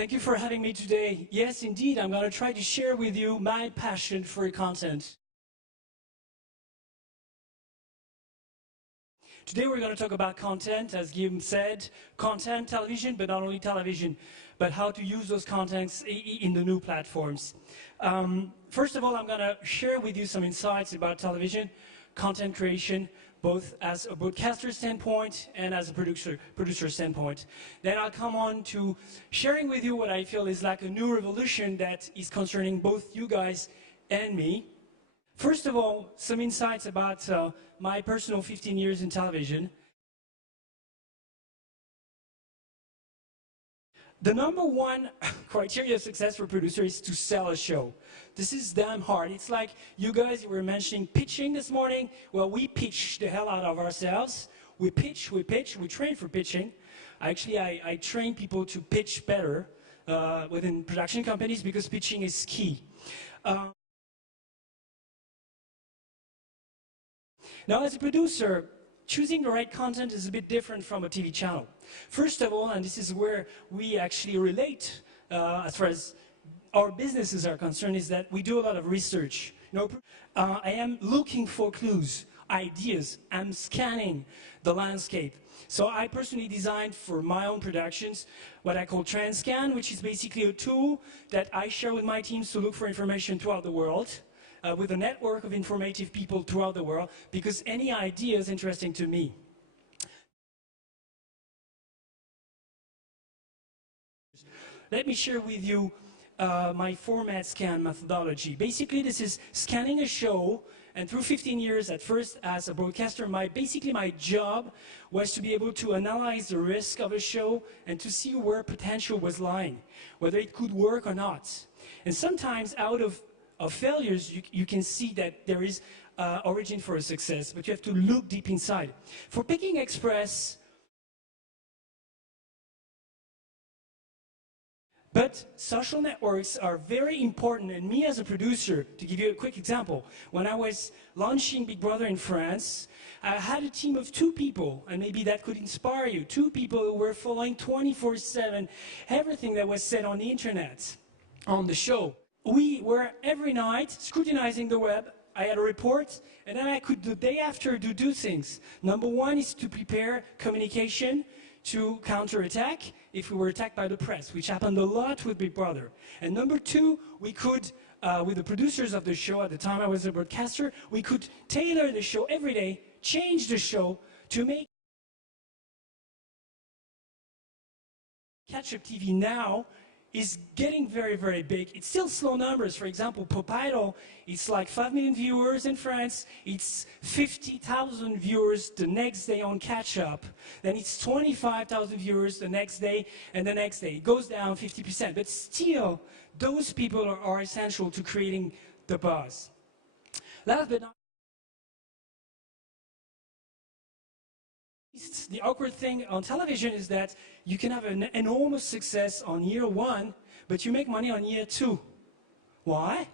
Thank you for having me today. Yes, indeed, I'm going to try to share with you my passion for content. Today we're going to talk about content, as Guillaume said, content, television, but not only television, but how to use those contents in the new platforms. First of all, I'm going to share with you some insights about television, content creation, both as a broadcaster standpoint and as a producer standpoint. Then I'll come on to sharing with you what I feel is like a new revolution that is concerning both you guys and me. First of all, some insights about my personal 15 years in television. The number one criteria of success for a producer is to sell a show. This is damn hard. It's like you guys were mentioning pitching this morning. Well, we pitch the hell out of ourselves. We pitch, we train for pitching. Actually, I train people to pitch better within production companies because pitching is key. Now, as a producer, choosing the right content is a bit different from a TV channel. First of all, and this is where we actually relate as far as our businesses are concerned, is that we do a lot of research. You know, I am looking for clues, ideas. I'm scanning the landscape. So I personally designed for my own productions what I call TransScan, which is basically a tool that I share with my teams to look for information throughout the world. With a network of informative people throughout the world, because any idea is interesting to me. Let me share with you my format scan methodology. Basically, this is scanning a show, and through 15 years, at first as a broadcaster, basically my job was to be able to analyze the risk of a show and to see where potential was lying, whether it could work or not. And sometimes out of failures, you can see that there is origin for a success, but you have to look deep inside. For Peking Express, but social networks are very important, and me as a producer, to give you a quick example, when I was launching Big Brother in France, I had a team of 2 people, and maybe that could inspire you, 2 people who were following 24/7 everything that was said on the internet, on the show. We were every night scrutinizing the web. I had a report, and then I could the day after do 2 things. Number 1 is to prepare communication to counterattack if we were attacked by the press, which happened a lot with Big Brother. And number 2, we could, with the producers of the show, at the time I was a broadcaster, we could tailor the show every day, change the show to make catch-up TV now is getting very, very big. It's still slow numbers. For example, Pop Idol, it's like 5 million viewers in France. It's 50,000 viewers the next day on catch-up. Then it's 25,000 viewers the next day and the next day. It goes down 50%. But still, those people are essential to creating the buzz. Last but not least, the awkward thing on television is that you can have an enormous success on year 1, but you make money on year 2. Why?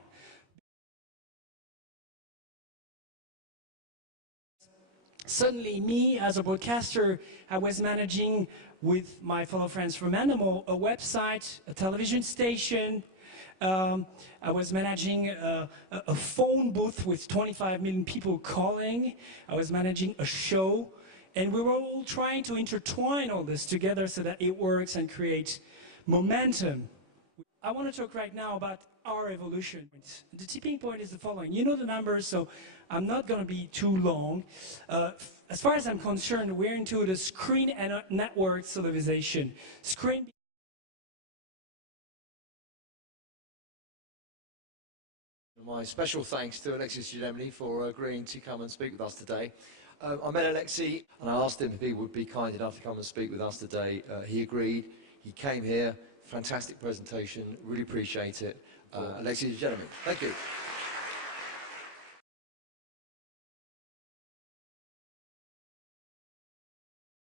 Suddenly, me as a broadcaster, I was managing with my fellow friends from Animal a website, a television station. I was managing a phone booth with 25 million people calling. I was managing a show. And we were all trying to intertwine all this together so that it works and creates momentum. I want to talk right now about our evolution. The tipping point is the following. You know the numbers, so I'm not going to be too long. As far as I'm concerned, we're into the screen and network television. My special thanks to Alexis de Gemini for agreeing to come and speak with us today. I met Alexis and I asked him if he would be kind enough to come and speak with us today. He agreed. He came here. Fantastic presentation. Really appreciate it. Alexis de Gemini. Thank you.